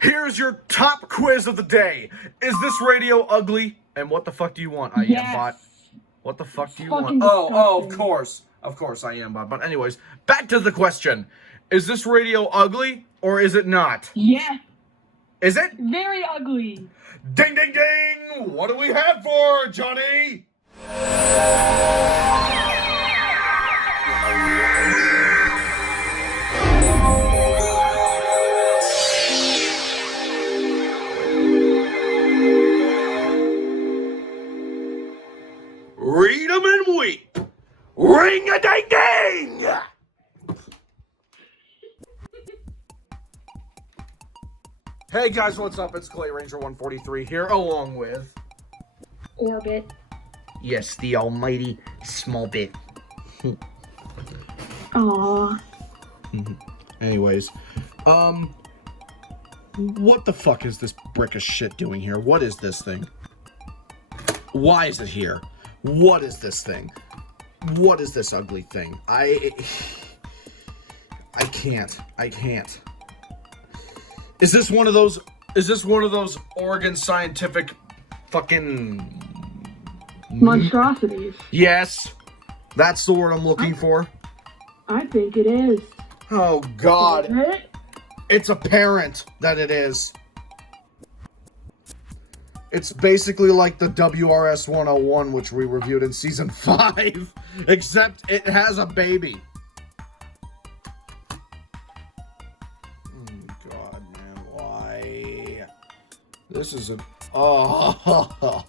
Here's your top quiz of the day. Is this radio ugly? And what the fuck do you want, I am bot? What the fuck do you want? Oh, of course. Of course, I am bot. But anyways, back to the question. Is this radio ugly or is it not? Yeah. Is it? Very ugly. Ding, ding, ding! What do we have for Johnny? Read 'em and weep. Ring-a-ding-ding! Hey guys, what's up? It's Clay Ranger 143 here, along with Orbit. yes, the almighty small bit. Aww. Anyways, what the fuck is this brick of shit doing here? What is this thing? Why is it here? What is this thing? What is this ugly thing? I can't. Is this one of those Oregon Scientific fucking Monstrosities. Yes. That's the word I'm looking for. I think it is. Oh god. Isn't it? It's apparent that it is. It's basically like the WRS101, which we reviewed in season 5, except it has a baby. Oh god, man, why? This is a... Oh.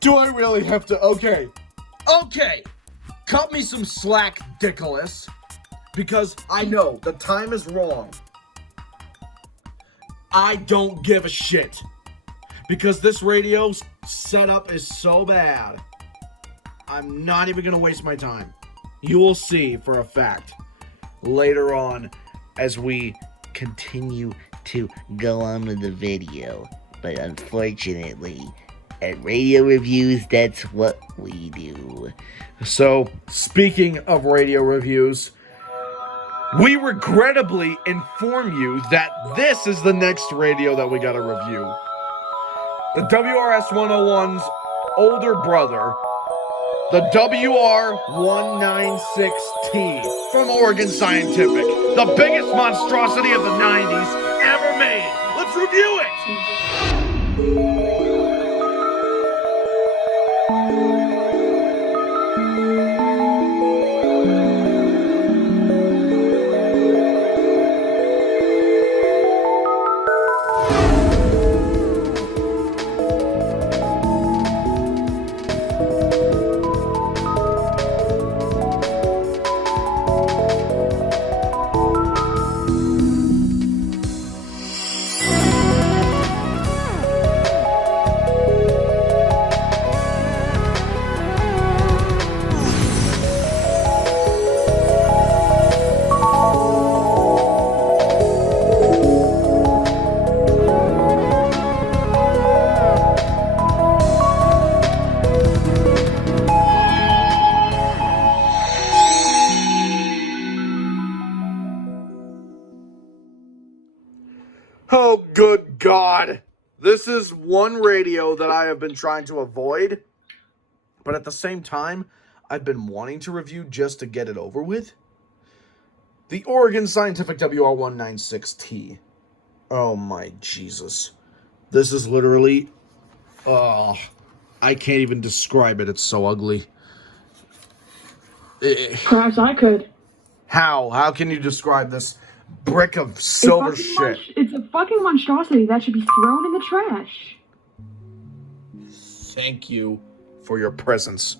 Do I really have to... Okay. Cut me some slack, Dickolas. Because I know the time is wrong. I don't give a shit. Because this radio setup is so bad. I'm not even going to waste my time. You will see for a fact later on as we continue to go on with the video. But unfortunately, at Radio Reviews, that's what we do. So, speaking of radio reviews, we regrettably inform you that this is the next radio that we gotta review. The WRS-101's older brother, the WR196T from Oregon Scientific, the biggest monstrosity of the 90s ever made. Let's review it! Oh, good God. This is one radio that I have been trying to avoid, but at the same time, I've been wanting to review just to get it over with. The Oregon Scientific WR196T. Oh my Jesus. This is literally... Oh, I can't even describe it. It's so ugly. Perhaps I could. How? How can you describe this brick of silver shit? It's a fucking monstrosity that should be thrown in the trash. Thank you for your presence.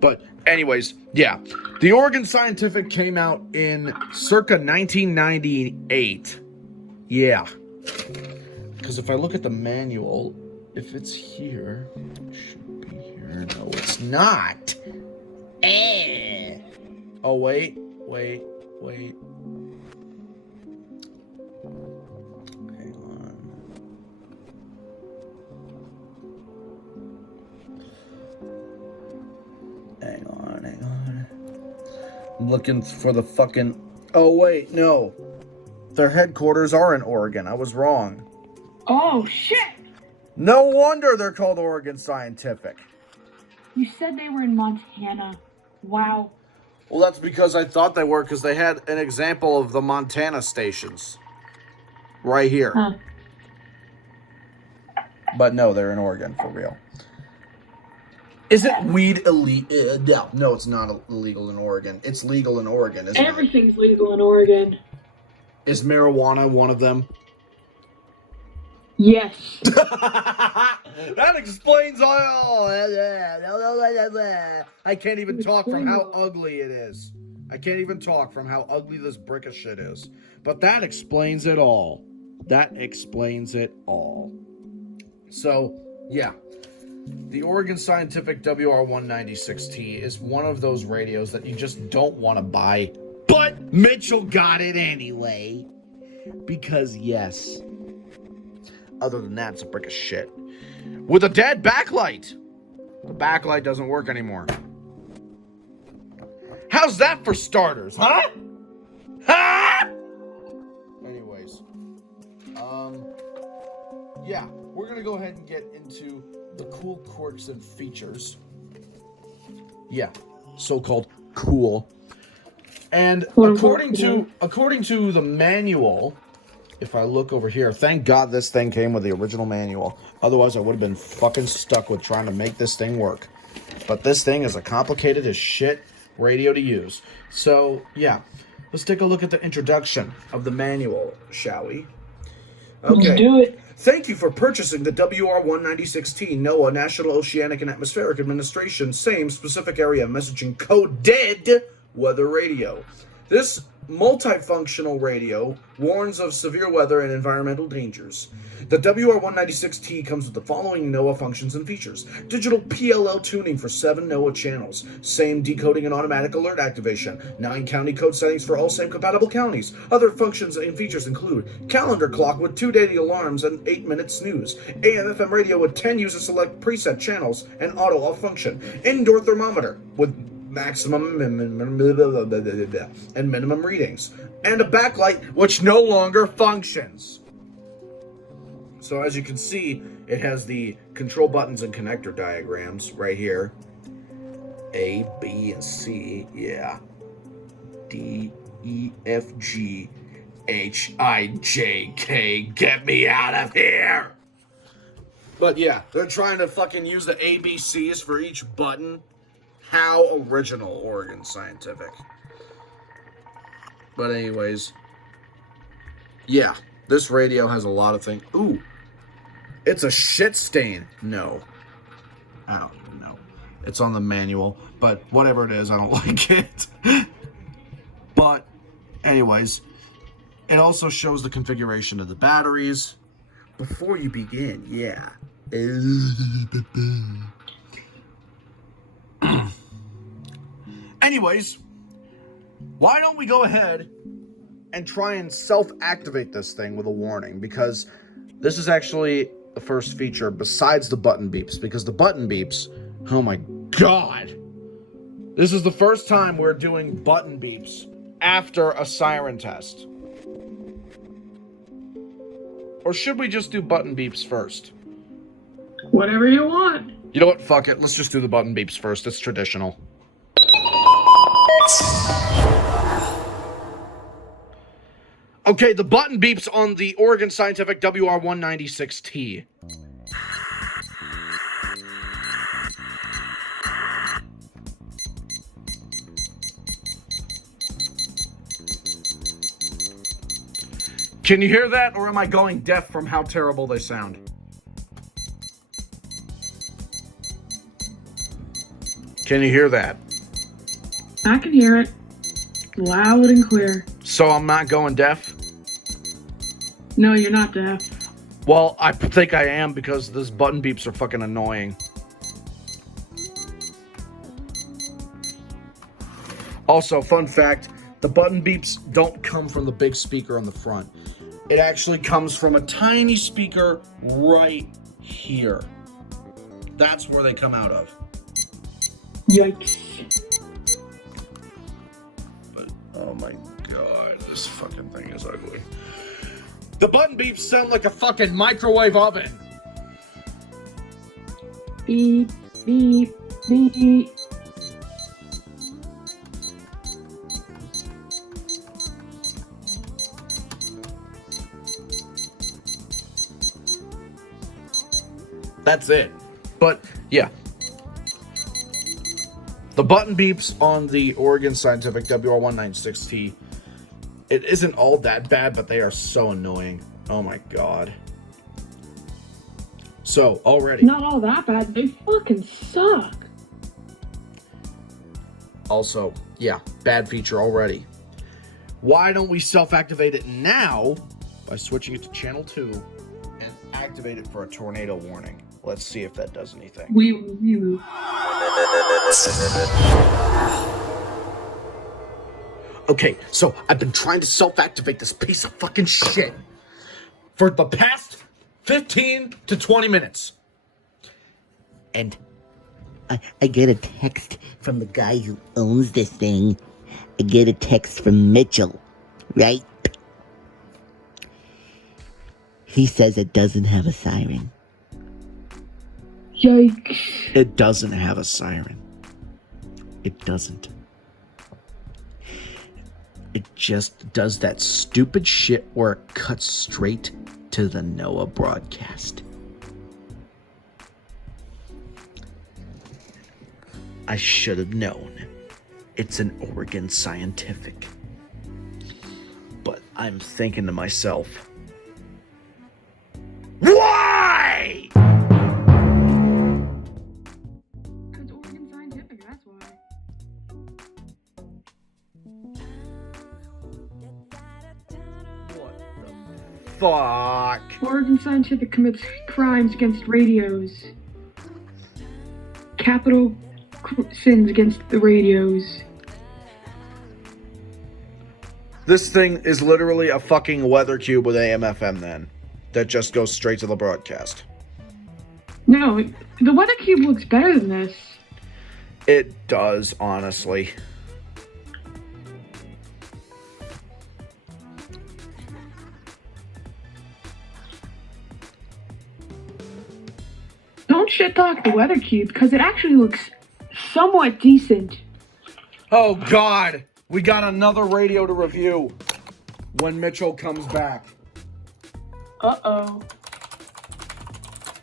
But anyways, yeah. The Oregon Scientific came out in circa 1998. Yeah. Because if I look at the manual, if it's here, it should be here. No, it's not. Oh, wait. Hang on. I'm looking for the fucking... Oh, wait, no. Their headquarters are in Oregon. I was wrong. Oh, shit! No wonder they're called Oregon Scientific. You said they were in Montana. Wow. Well, that's because I thought they were, because they had an example of the Montana stations. Right here. Huh. But no, they're in Oregon, for real. Is it weed illegal? No, it's not illegal in Oregon. It's legal in Oregon, isn't it? Everything's legal in Oregon. Is marijuana one of them? Yes. That explains all. I can't even talk from how ugly it is. I can't even talk from how ugly this brick of shit is. But that explains it all. That explains it all. So, yeah. The Oregon Scientific WR196T is one of those radios that you just don't want to buy. But Mitchell got it anyway. Because, yes. Other than that, it's a brick of shit. With a dead backlight. The backlight doesn't work anymore. How's that for starters, huh? Huh? Anyways. Yeah, we're going to go ahead and get into the cool quirks and features. Yeah, so-called cool. And according to the manual, if I look over here, thank God this thing came with the original manual. Otherwise, I would have been fucking stuck with trying to make this thing work. But this thing is a complicated as shit radio to use. So, yeah. Let's take a look at the introduction of the manual, shall we? Okay. Let's do it. Thank you for purchasing the WR196T NOAA National Oceanic and Atmospheric Administration same specific area messaging coded weather radio. This multifunctional radio warns of severe weather and environmental dangers. The WR196T comes with the following NOAA functions and features. Digital PLL tuning for 7 NOAA channels. Same decoding and automatic alert activation. 9 county code settings for all same compatible counties. Other functions and features include calendar clock with 2 daily alarms and 8-minute snooze. AM/FM radio with 10 user select preset channels and auto off function. Indoor thermometer with maximum and minimum readings. And a backlight which no longer functions. So as you can see, it has the control buttons and connector diagrams right here. A, B, and C, yeah. D, E, F, G, H, I, J, K, get me out of here! But yeah, they're trying to fucking use the ABCs for each button. How original, Oregon Scientific. But anyways, yeah, this radio has a lot of things. Ooh, it's a shit stain. No, I don't even know. It's on the manual, but whatever it is, I don't like it. But anyways, it also shows the configuration of the batteries. Before you begin, yeah. Anyways, why don't we go ahead and try and self-activate this thing with a warning? Because this is actually the first feature besides the button beeps. Because the button beeps, oh my god. This is the first time we're doing button beeps after a siren test. Or should we just do button beeps first? Whatever you want. You know what? Fuck it. Let's just do the button beeps first. It's traditional. Okay, the button beeps on the Oregon Scientific WR196T. Can you hear that, or am I going deaf from how terrible they sound? Can you hear that? I can hear it. Loud and clear. So I'm not going deaf? No, you're not deaf. Well, I think I am because those button beeps are fucking annoying. Also, fun fact, the button beeps don't come from the big speaker on the front. It actually comes from a tiny speaker right here. That's where they come out of. Yikes. But, oh my god, this fucking thing is ugly. The button beeps sound like a fucking microwave oven. Beep, beep, beep. That's it. But, yeah. The button beeps on the Oregon Scientific WR196T, it isn't all that bad, but they are so annoying. Oh my god. So, already. Not all that bad. They fucking suck. Also, yeah, bad feature already. Why don't we self-activate it now by switching it to channel 2 and activate it for a tornado warning? Let's see if that does anything. We. Okay, so I've been trying to self-activate this piece of fucking shit for the past 15 to 20 minutes. And I get a text from the guy who owns this thing. I get a text from Mitchell, right? He says it doesn't have a siren. Yikes. It doesn't have a siren. It doesn't. It just does that stupid shit where it cuts straight to the NOAA broadcast. I should have known. It's an Oregon Scientific. But I'm thinking to myself, why? It's Oregon Scientific, that's why. What the fuck? Oregon Scientific commits crimes against radios. Capital sins against the radios. This thing is literally a fucking weather cube with AM/FM then. That just goes straight to the broadcast. No, the weather cube looks better than this. It does, honestly. Don't shit talk the weather cube, because it actually looks somewhat decent. Oh god! We got another radio to review when Mitchell comes back. Uh-oh.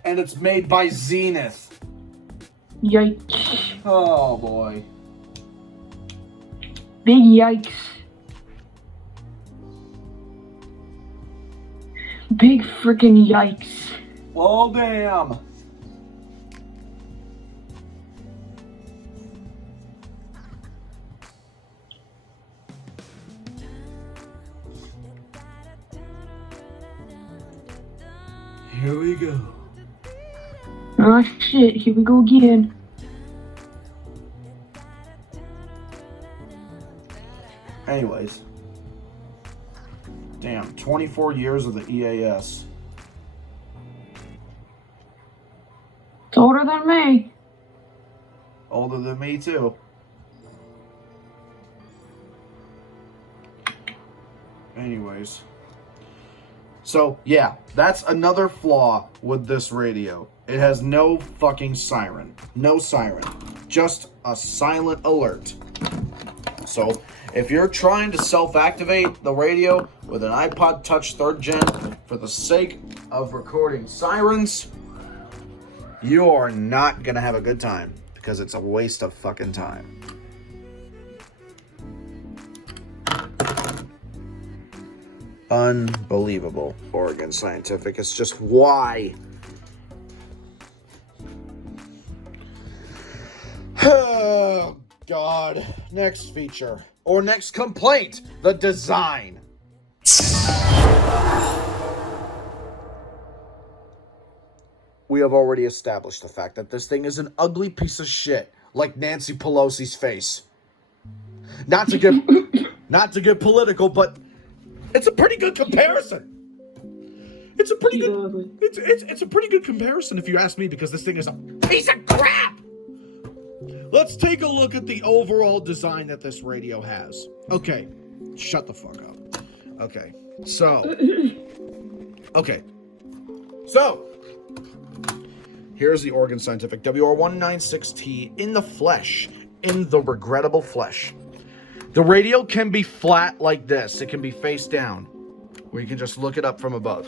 And it's made by Zenith. Yikes. Oh boy. Big yikes. Big freaking yikes. Well, damn. Here we go. Oh shit, here we go again. Anyways. Damn, 24 years of the EAS. It's older than me. Older than me, too. Anyways. So, yeah, that's another flaw with this radio. It has no fucking siren. No siren. Just a silent alert. So, if you're trying to self-activate the radio with an iPod Touch 3rd Gen for the sake of recording sirens, you are not gonna have a good time because it's a waste of fucking time. Unbelievable, Oregon Scientific. It's just why. Oh, God. Next feature. Or next complaint. The design. We have already established the fact that this thing is an ugly piece of shit. Like Nancy Pelosi's face. Not to get political, but it's a pretty good comparison. It's a pretty good. It's a pretty good comparison if you ask me, because this thing is a piece of crap. Let's take a look at the overall design that this radio has. Okay, shut the fuck up. Okay, so Okay. So, here's the Oregon Scientific WR196T in the flesh, in the regrettable flesh. The radio can be flat like this. It can be face down, where you can just look it up from above.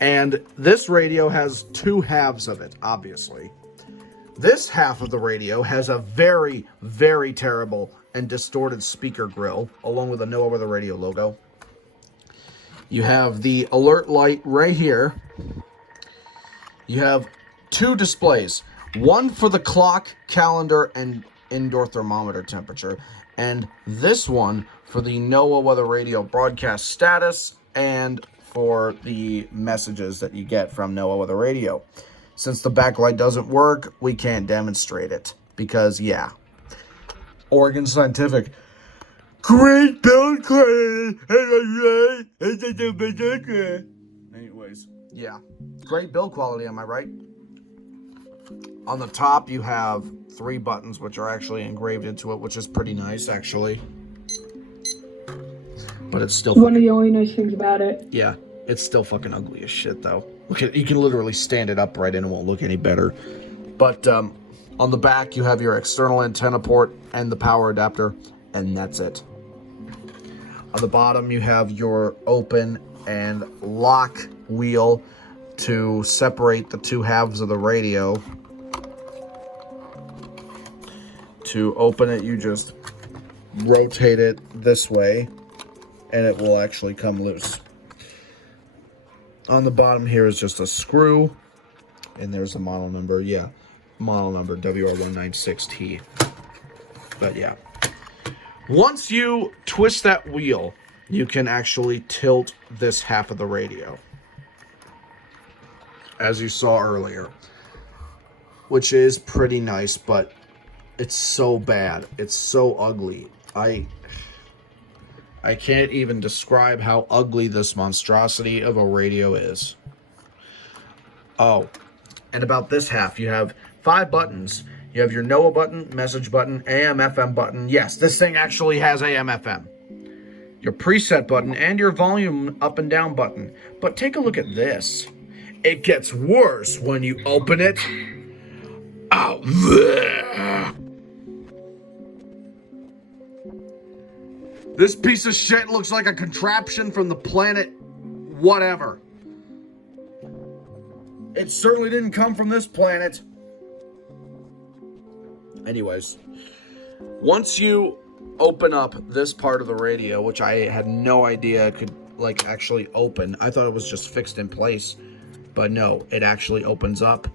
And this radio has two halves of it, obviously. This half of the radio has a very, very terrible and distorted speaker grill, along with a No Other Radio logo. You have the alert light right here. You have two displays. One for the clock, calendar, and indoor thermometer temperature. And this one for the NOAA Weather Radio broadcast status and for the messages that you get from NOAA Weather Radio. Since the backlight doesn't work, we can't demonstrate it. Because, yeah. Oregon Scientific. Great build quality. Anyways, yeah. Great build quality, am I right? On the top, you have 3 buttons, which are actually engraved into it, which is pretty nice, actually. But it's still... One of the only nice things about it. Yeah, it's still fucking ugly as shit, though. Look at, you can literally stand it upright and it won't look any better. But on the back, you have your external antenna port and the power adapter, and that's it. On the bottom, you have your open and lock wheel to separate the two halves of the radio. To open it, you just rotate it this way, and it will actually come loose. On the bottom here is just a screw, and there's a model number. Yeah, model number WR196T. But yeah, once you twist that wheel, you can actually tilt this half of the radio, as you saw earlier, which is pretty nice, but it's so bad. It's so ugly. I can't even describe how ugly this monstrosity of a radio is. Oh, and about this half, you have 5 buttons. You have your NOAA button, message button, AM, FM button. Yes, this thing actually has AM, FM. Your preset button and your volume up and down button. But take a look at this. It gets worse when you open it. Oh, bleh. This piece of shit looks like a contraption from the planet whatever. It certainly didn't come from this planet. Anyways, once you open up this part of the radio, which I had no idea could like actually open. I thought it was just fixed in place. But no, it actually opens up,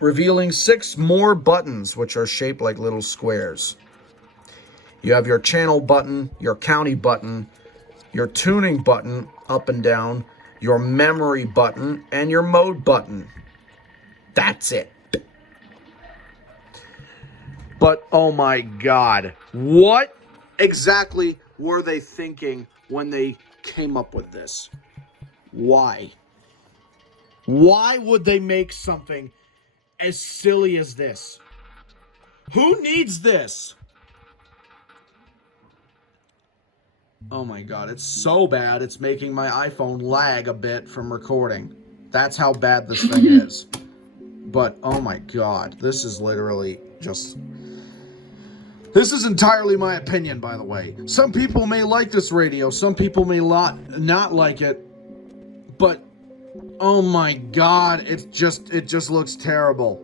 revealing 6 more buttons, which are shaped like little squares. You have your channel button, your county button, your tuning button, up and down, your memory button, and your mode button. That's it. But, oh my God, what exactly were they thinking when they came up with this? Why? Why would they make something as silly as this? Who needs this? Oh my God, it's so bad, it's making my iPhone lag a bit from recording. That's how bad this thing is. But, oh my God, this is literally just... This is entirely my opinion, by the way. Some people may like this radio, some people may not like it, but, oh my God, it just looks terrible.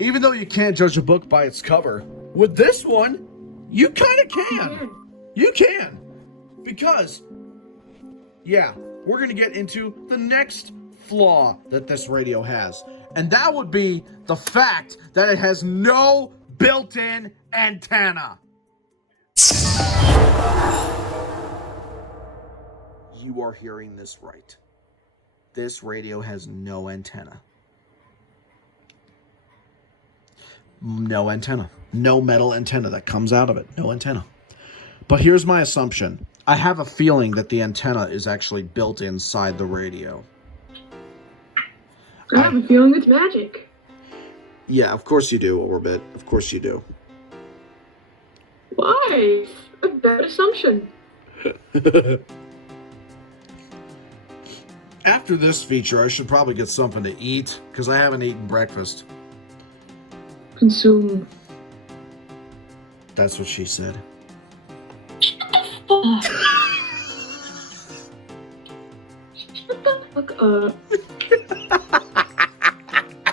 Even though you can't judge a book by its cover, with this one, you kind of can. You can. Because, yeah, we're going to get into the next flaw that this radio has. And that would be the fact that it has no built-in antenna. You are hearing this right. This radio has no antenna. No antenna. No metal antenna that comes out of it. No antenna. But here's my assumption. I have a feeling that the antenna is actually built inside the radio. I have a feeling it's magic. Yeah, of course you do, Orbit. Of course you do. Why? A bad assumption. After this feature, I should probably get something to eat, because I haven't eaten breakfast. Consume. That's what she said. Fuck. Shut the fuck up.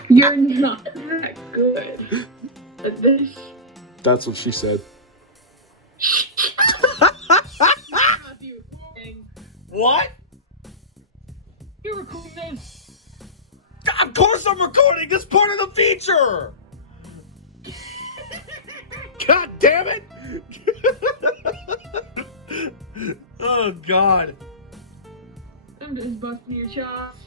You're not that good at this. That's what she said. What? You're recording this. Of course I'm recording this part of the feature! God damn it! Oh, God. I'm just busting your chops.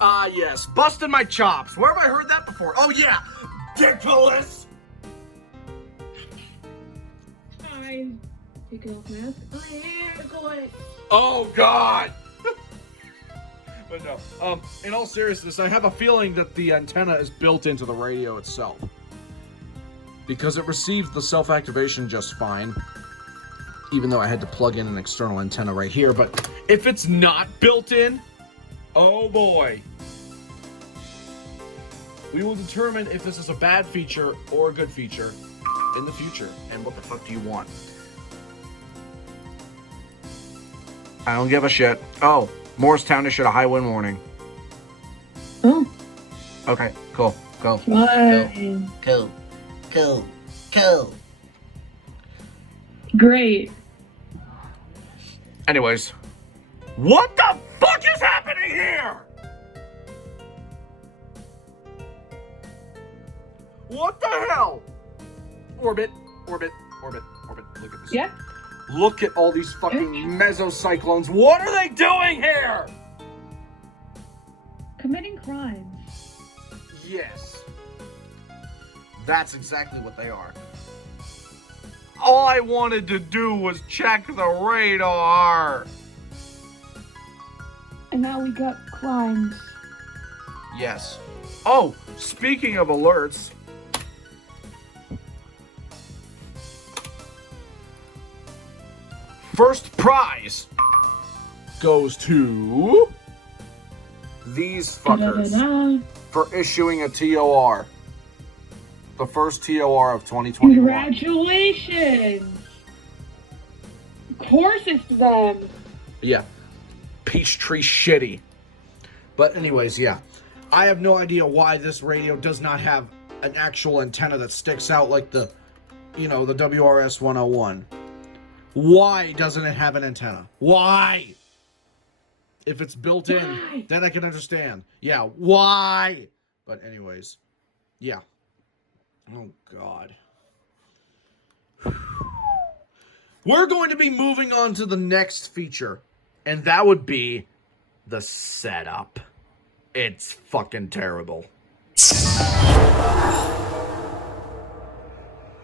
Ah, yes. Busting my chops. Where have I heard that before? Oh, yeah. Ridiculous! Fine. Take it off mask. I am ridiculous. Oh, God! But no. In all seriousness, I have a feeling that the antenna is built into the radio itself. Because it received the self-activation just fine. Even though I had to plug in an external antenna right here. But if it's not built in, oh boy. We will determine if this is a bad feature or a good feature in the future. And what the fuck do you want? I don't give a shit. Oh, Morristown issued a high wind warning. Oh. Okay, cool. Go. Fine. Cool. Cool. Cool. Great. Anyways, what the fuck is happening here? What the hell? Orbit, orbit, orbit, orbit. Look at this. Yeah. Look at all these fucking mesocyclones. What are they doing here? Committing crimes. Yes. That's exactly what they are. All I wanted to do was check the radar. And now we got crimes. Yes. Oh, speaking of alerts. First prize goes to these fuckers Da-da-da-da. for issuing a TOR. The first TOR of 2021. Congratulations! Of course it's them. Yeah. Peachtree shitty. But anyways, yeah. I have no idea why this radio does not have an actual antenna that sticks out like the, the WRS 101. Why doesn't it have an antenna? Why? If it's built in, Why? then I can understand. Yeah, why? But anyways, yeah. Oh, God. We're going to be moving on to the next feature, and that would be the setup. It's fucking terrible.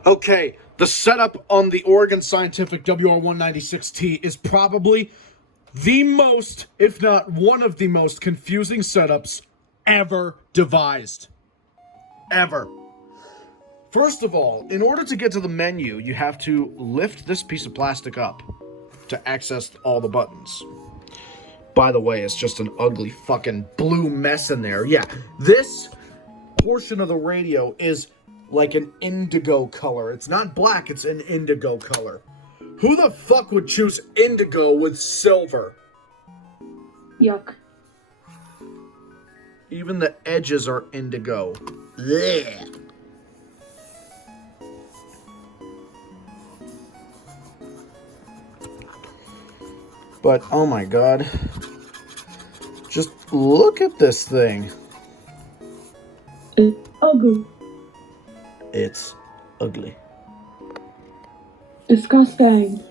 Okay, the setup on the Oregon Scientific WR196T is probably the most, if not one of the most confusing setups ever devised. Ever. First of all, in order to get to the menu, you have to lift this piece of plastic up to access all the buttons. By the way, it's just an ugly fucking blue mess in there. Yeah, this portion of the radio is like an indigo color. It's not black, it's an indigo color. Who the fuck would choose indigo with silver? Yuck. Even the edges are indigo. Blech. But, oh my God. Just look at this thing. It's ugly. It's ugly. Disgusting.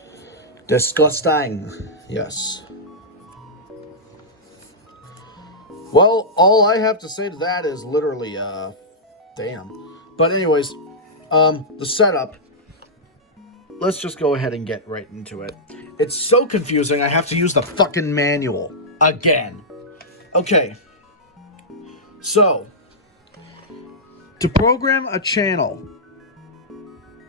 Disgusting. Yes. Well, all I have to say to that is literally, damn. But anyways, the setup. Let's just go ahead and get right into it. It's so confusing, I have to use the fucking manual. Again. Okay. So, to program a channel,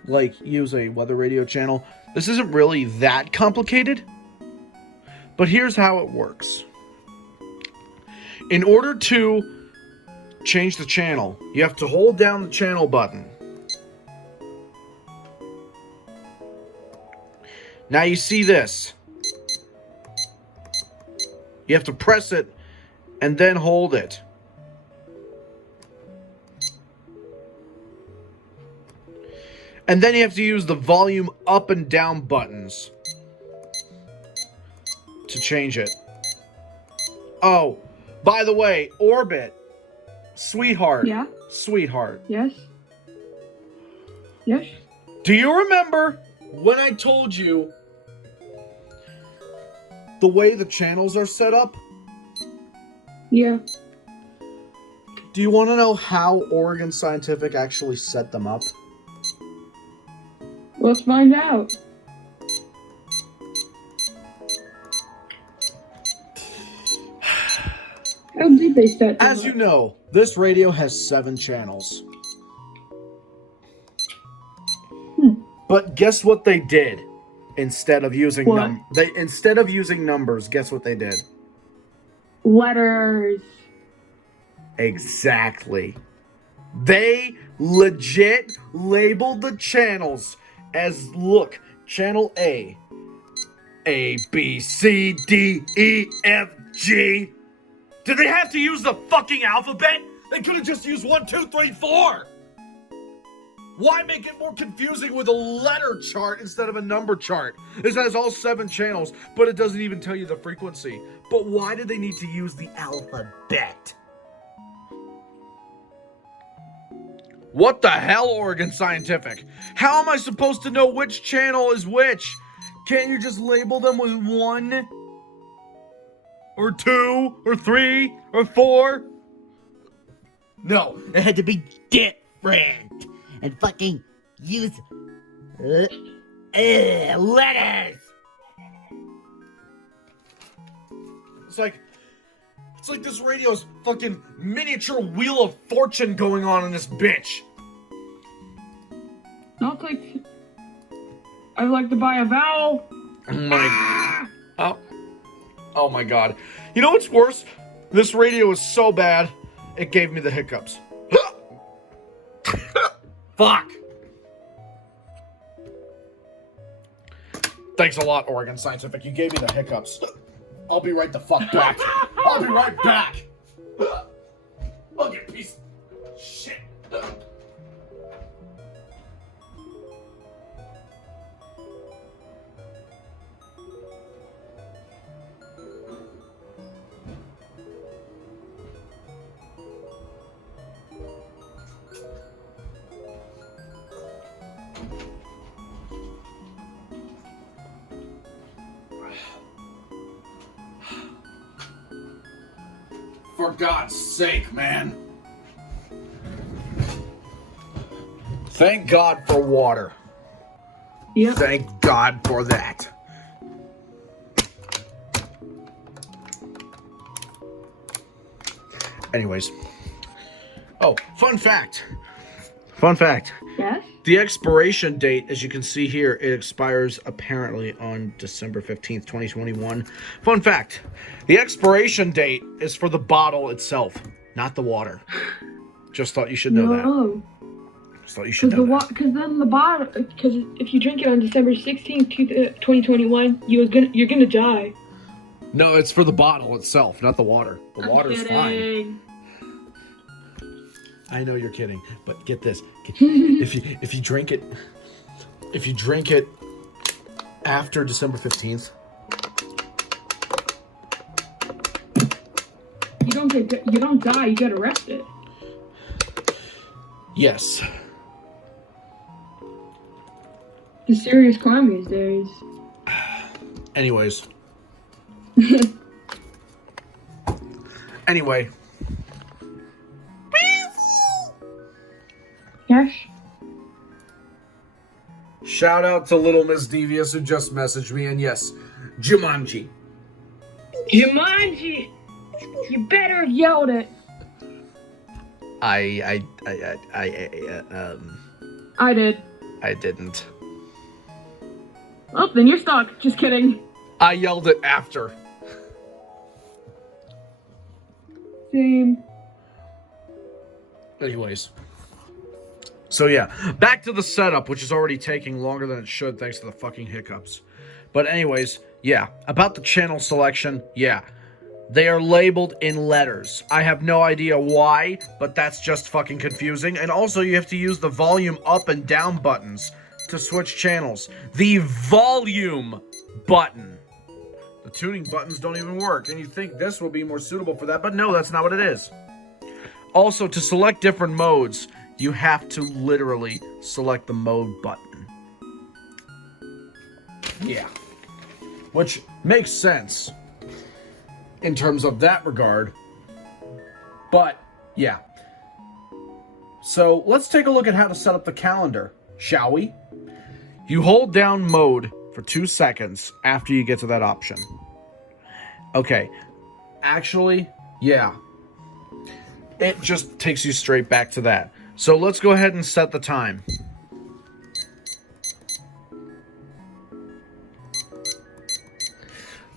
like use a weather radio channel, this isn't really that complicated. But here's how it works. In order to change the channel, you have to hold down the channel button. Now you see this. You have to press it and then hold it. And then you have to use the volume up and down buttons to change it. Oh, by the way, Orbit, sweetheart. Yeah? Sweetheart. Yes? Yes? Do you remember when I told you the way the channels are set up? Yeah. Do you want to know how Oregon Scientific actually set them up? Let's find out. How did they set them As up? you know, this radio has 7 channels. But guess what they did? Instead of using What? instead of using numbers, guess what they did? Letters. Exactly. They legit labeled the channels as, look, channel A, B, C, D, E, F, G. Did they have to use the fucking alphabet? They could have just used 1, 2, 3, 4. Why make it more confusing with a letter chart instead of a number chart? This has all 7 channels, but it doesn't even tell you the frequency. But why did they need to use the alphabet? What the hell, Oregon Scientific? How am I supposed to know which channel is which? Can't you just label them with 1? Or 2? Or 3? Or 4? No, it had to be different. And fucking use letters. It's like this radio's fucking miniature Wheel of Fortune going on in this bitch. I'd like to buy a vowel. Oh my god. You know what's worse? This radio is so bad, it gave me the hiccups. Fuck. Thanks a lot, Oregon Scientific. You gave me the hiccups. I'll be right the fuck back. I'll be right back. Fucking piece of shit. For God's sake, man. Thank God for water. Yep. Thank God for that. Anyways. Oh, fun fact. Fun fact. Yes? The expiration date, as you can see here, it expires apparently on December 15th, 2021. Fun fact. The expiration date is for the bottle itself, not the water. Just thought you should know that. No. Just thought you should know that. Because then the bottle, because if you drink it on December 16th, 2021, you're gonna die. No, it's for the bottle itself, not the water. The water's fine. I know you're kidding, but get this: if you drink it after December 15th, you don't die. You get arrested. yes. It's a serious crime these days. Anyways. Anyway. Yes. Shout out to Little Miss Devious who just messaged me, and yes, Jumanji. Jumanji! You better have yelled it. I did. I didn't. Oh, then you're stuck. Just kidding. I yelled it after. Same. Anyways. So yeah, back to the setup, which is already taking longer than it should thanks to the fucking hiccups. But anyways, yeah, about the channel selection, yeah. They are labeled in letters. I have no idea why, but that's just fucking confusing. And also you have to use the volume up and down buttons to switch channels. The volume button. The tuning buttons don't even work, and you think this will be more suitable for that, but no, that's not what it is. Also, to select different modes, you have to literally select the mode button. Yeah. Which makes sense in terms of that regard. But, yeah. So, let's take a look at how to set up the calendar, shall we? You hold down mode for 2 seconds after you get to that option. Okay. Actually, yeah. It just takes you straight back to that. So let's go ahead and set the time.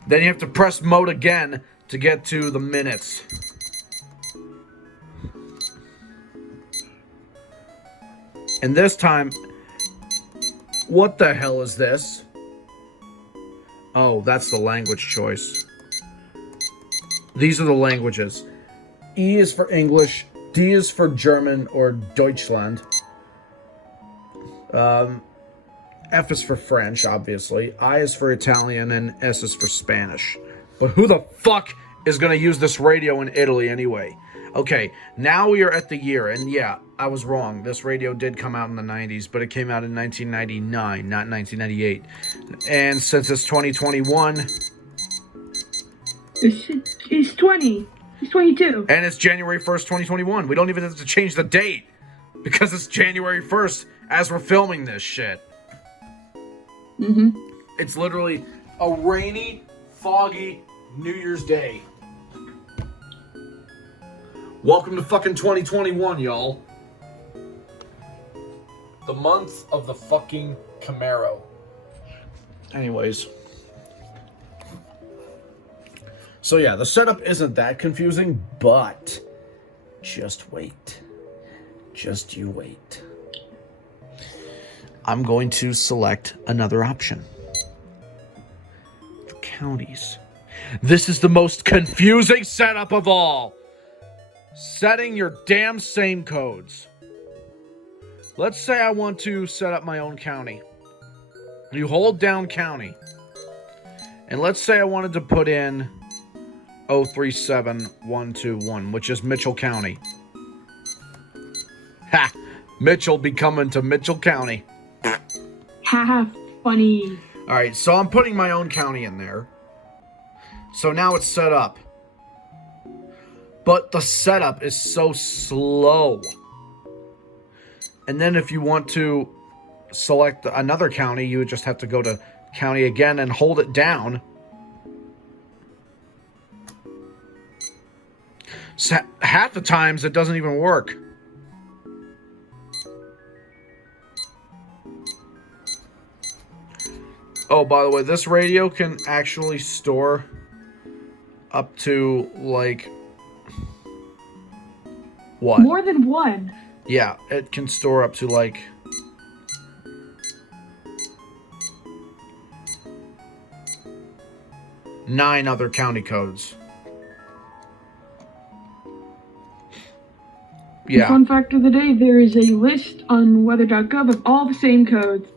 Then you have to press mode again to get to the minutes. And this time, what the hell is this? Oh, that's the language choice. These are the languages. E is for English, D is for German or Deutschland. F is for French, obviously. I is for Italian, and S is for Spanish. But who the fuck is going to use this radio in Italy anyway? Okay, now we are at the year, and yeah, I was wrong. This radio did come out in the 90s, but it came out in 1999, not 1998. And since it's 2021... He's 20. He's 22. And it's January 1st, 2021. We don't even have to change the date, because it's January 1st as we're filming this shit. Mm-hmm. It's literally a rainy, foggy New Year's Day. Welcome to fucking 2021, y'all. The month of the fucking Camaro. Anyways. So yeah, the setup isn't that confusing, but just wait. Just you wait. I'm going to select another option. The counties. This is the most confusing setup of all. Setting your damn same codes. Let's say I want to set up my own county. You hold down county. And let's say I wanted to put in 037121, which is Mitchell County. Ha! Mitchell be coming to Mitchell County. Haha, funny. Alright, so I'm putting my own county in there. So now it's set up. But the setup is so slow. And then if you want to select another county, you would just have to go to county again and hold it down. So half the times it doesn't even work. Oh, by the way, this radio can actually store up to, like... What? More than one. Yeah, it can store up to, like... 9 other county codes. Yeah. Fun fact of the day, there is a list on weather.gov of all the same codes.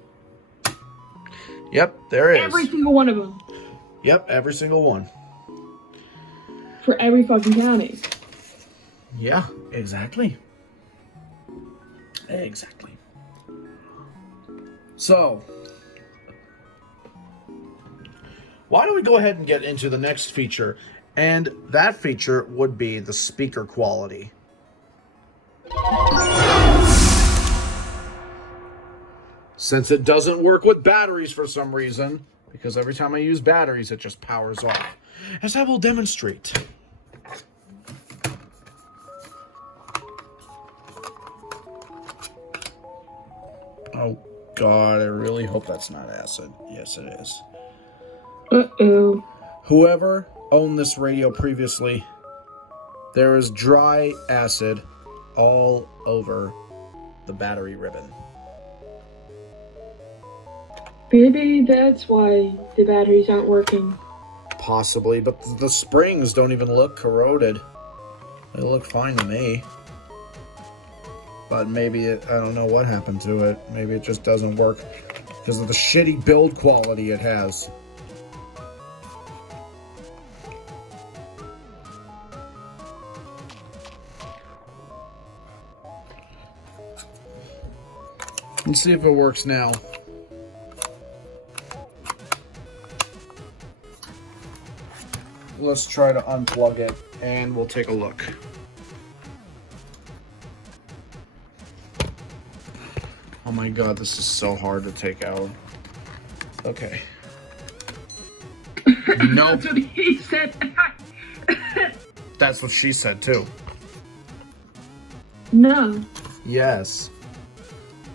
Yep, there is. Every single one of them. Yep, every single one. For every fucking county. Yeah, exactly. Exactly. So, why don't we go ahead and get into the next feature? And that feature would be the speaker quality. Since it doesn't work with batteries for some reason, because every time I use batteries, it just powers off. As I will demonstrate. Oh, God, I really hope that's not acid. Yes, it is. Uh-oh. Whoever owned this radio previously There is dry acid all over the battery ribbon. Maybe that's why the batteries aren't working. Possibly, but the springs don't even look corroded. They look fine to me. But maybe I don't know what happened to it. Maybe it just doesn't work because of the shitty build quality it has. Let's see if it works now. Let's try to unplug it and we'll take a look. Oh my god, this is so hard to take out. Okay. Nope. That's what he said. That's what she said too. No. Yes.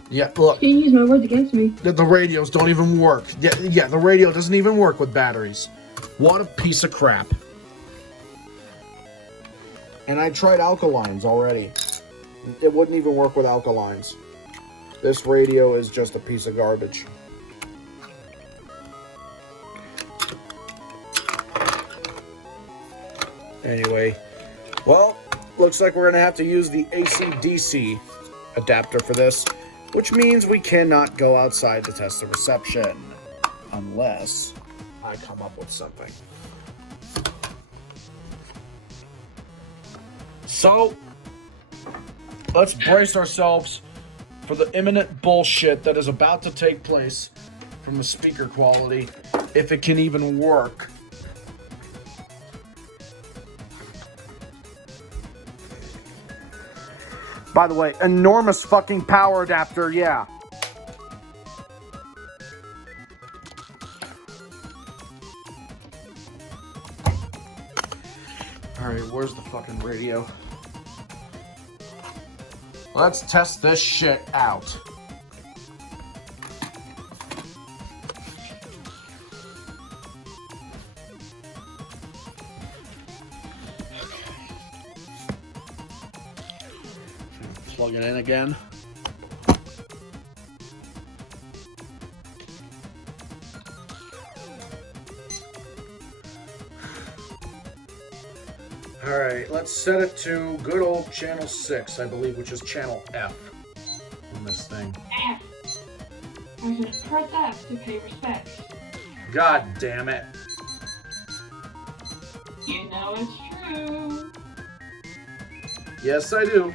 Yeah, look. You can't use my words against me. The radios don't even work. Yeah, the radio doesn't even work with batteries. What a piece of crap. And I tried alkalines already. It wouldn't even work with alkalines. This radio is just a piece of garbage. Anyway, well, looks like we're going to have to use the AC-DC adapter for this, which means we cannot go outside to test the reception, unless I come up with something. So, let's brace ourselves for the imminent bullshit that is about to take place from the speaker quality, if it can even work. By the way, enormous fucking power adapter, yeah. Alright, where's the fucking radio? Let's test this shit out. Plug it in again. Alright, let's set it to good old channel 6, I believe, which is channel F on this thing. F. I should press F to pay respects. God damn it. You know it's true. Yes, I do.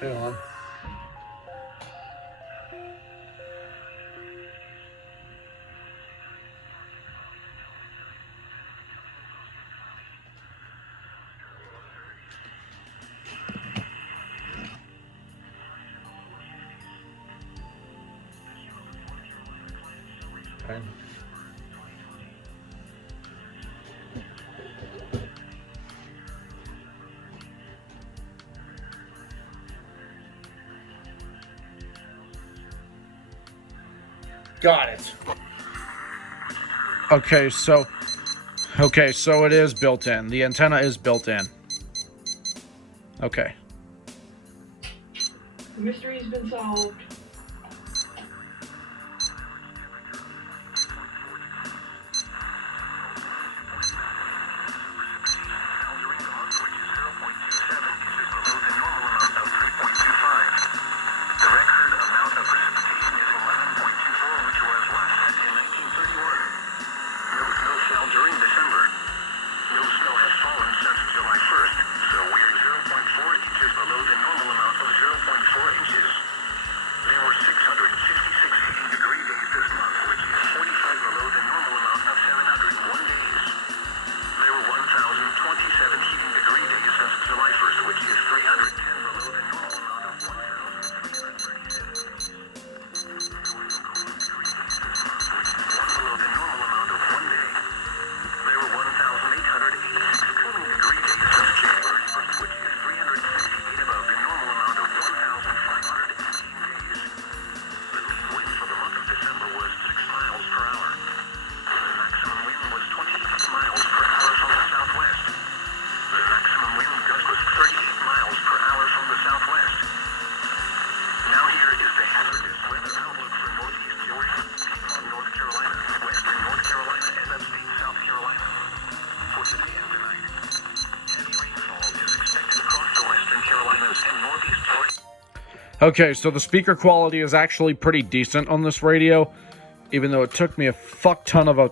Hang on. Okay. Got it. Okay, so it is built in. The antenna is built in. Okay. The mystery has been solved. Okay, so the speaker quality is actually pretty decent on this radio, even though it took me a fuck ton of a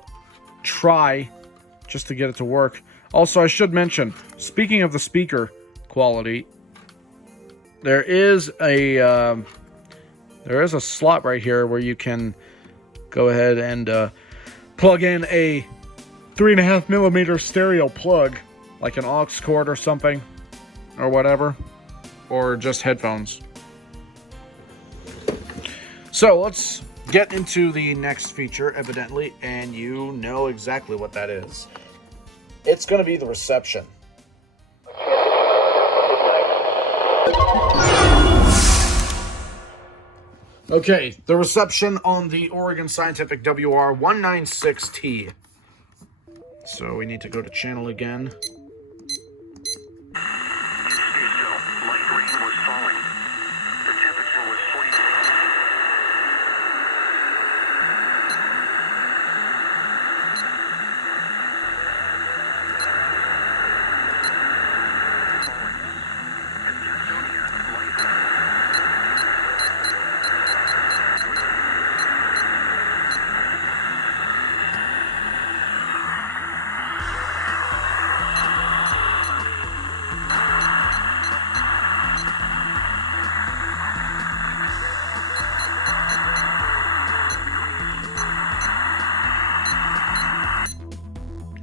try just to get it to work. Also, I should mention, speaking of the speaker quality, there is a slot right here where you can go ahead and plug in a 3.5mm stereo plug, like an aux cord or something, or whatever, or just headphones. So let's get into the next feature, evidently, and you know exactly what that is. It's going to be the reception. Okay, the reception on the Oregon Scientific WR196T. So we need to go to channel again.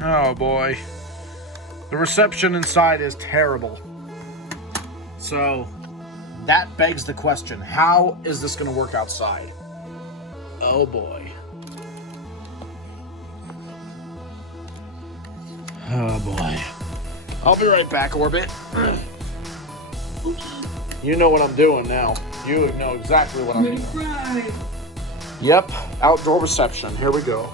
Oh boy. The reception inside is terrible. So, that begs the question, how is this going to work outside? Oh boy. Oh boy. I'll be right back, Orbit. Oops. You know what I'm doing now. You know exactly what I'm doing. Right. Yep, outdoor reception. Here we go.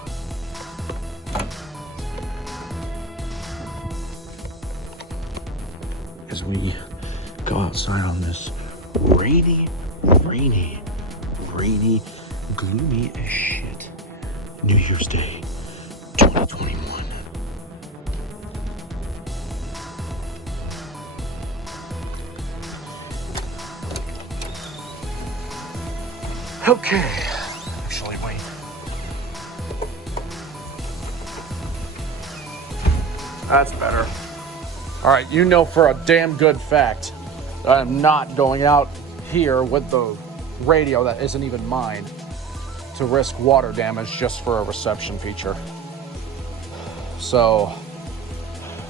As we go outside on this rainy, gloomy as shit New Year's Day 2021. Okay. Actually, wait. That's better. All right, you know for a damn good fact that I'm not going out here with the radio that isn't even mine to risk water damage just for a reception feature. So,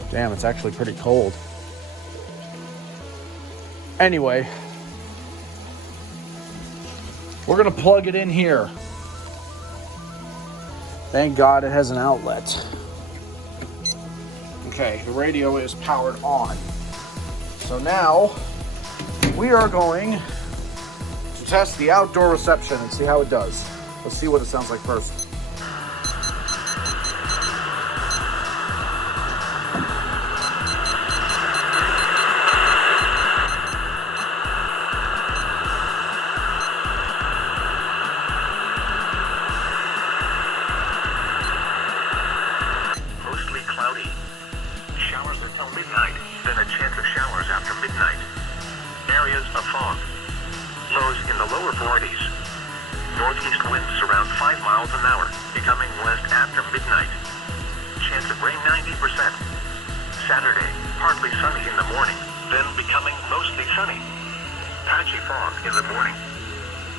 damn, it's actually pretty cold. Anyway, we're gonna plug it in here. Thank God it has an outlet. Okay, the radio is powered on. So now, we are going to test the outdoor reception and see how it does. Let's see what it sounds like first. Mostly cloudy. Showers until midnight, then a chance of showers after midnight. Areas of fog. Lows in the lower 40s. Northeast winds around 5 miles an hour, becoming west after midnight. Chance of rain 90%. Saturday, partly sunny in the morning, then becoming mostly sunny. Patchy fog in the morning.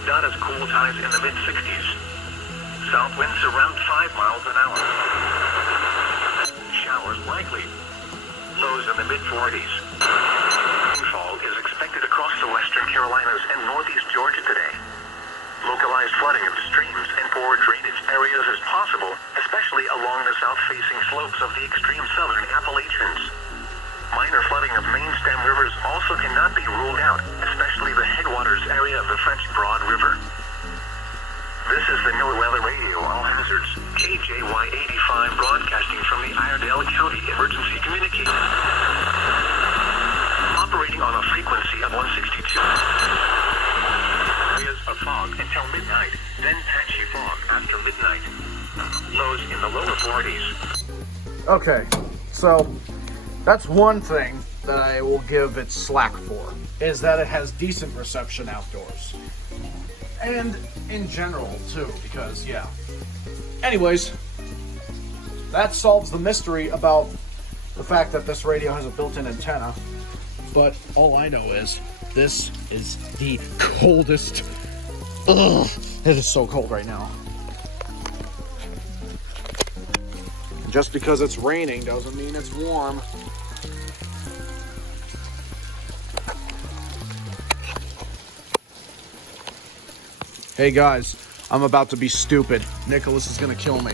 Not as cool tides in the mid-60s. South winds around 5 miles an hour. Showers likely. Lows in the mid-40s. Rainfall is expected across the western Carolinas and northeast Georgia today. Localized flooding of streams and poor drainage areas is possible, especially along the south-facing slopes of the extreme southern Appalachians. Minor flooding of main stem rivers also cannot be ruled out, especially the headwaters area of the French Broad River. This is the NOAA Weather Radio All Hazards, KJY85, broadcasting from the Iredell County Emergency Communication. Operating on a frequency of 162. Areas of fog until midnight, then patchy fog after midnight. Lows in the lower 40s. Okay, so that's one thing that I will give it slack for is that it has decent reception outdoors. And in general, too, because, yeah. Anyways, that solves the mystery about the fact that this radio has a built-in antenna. But all I know is this is the coldest. Ugh, it is so cold right now. Just because it's raining doesn't mean it's warm. Hey guys, I'm about to be stupid. Nicholas is gonna kill me.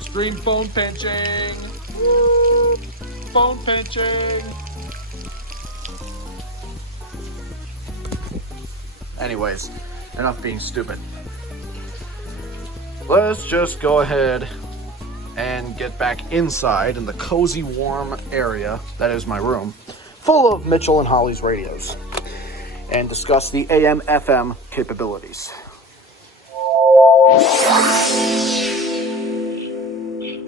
Screen phone pinching! Woo! Phone pinching! Anyways, enough being stupid. Let's just go ahead and get back inside in the cozy, warm area that is my room, full of Mitchell and Holly's radios, and discuss the AM/FM capabilities.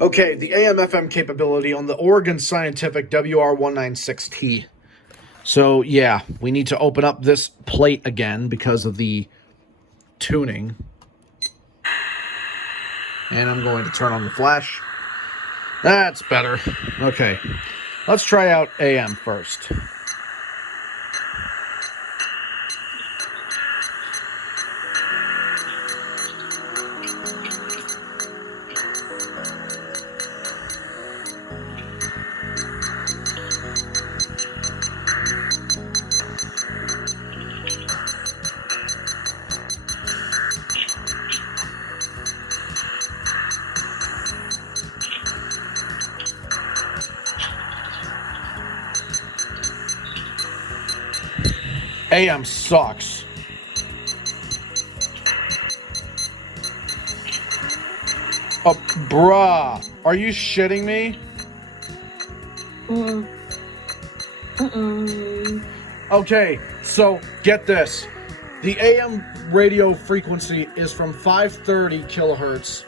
Okay, the AM/FM capability on the Oregon Scientific WR196T. So yeah, we need to open up this plate again because of the tuning. And I'm going to turn on the flash. That's better. Okay, let's try out AM first. AM sucks. Oh, bruh. Are you shitting me? Okay, so get this. The AM radio frequency is from 530 kilohertz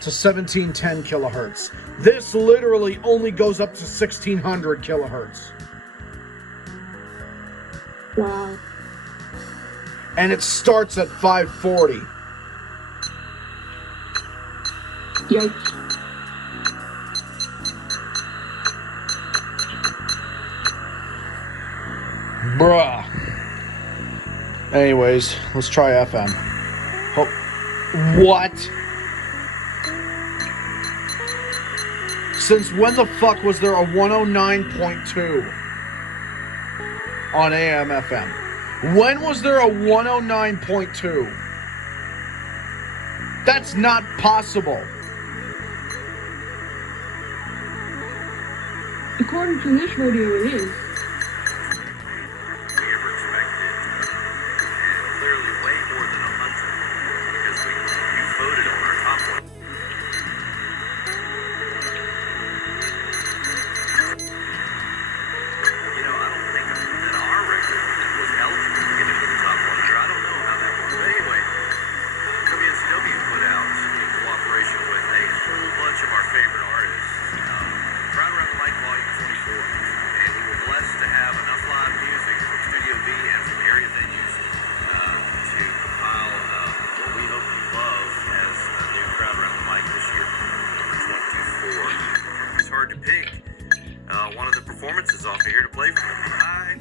to 1710 kilohertz. This literally only goes up to 1600 kilohertz. Wow. And it starts at 540. Yikes. Bruh. Anyways, let's try FM. Oh, what? Since when the fuck was there a 109.2 on AM FM? When was there a 109.2? That's not possible. According to this radio, it is. One of the performances off of here to play for them. I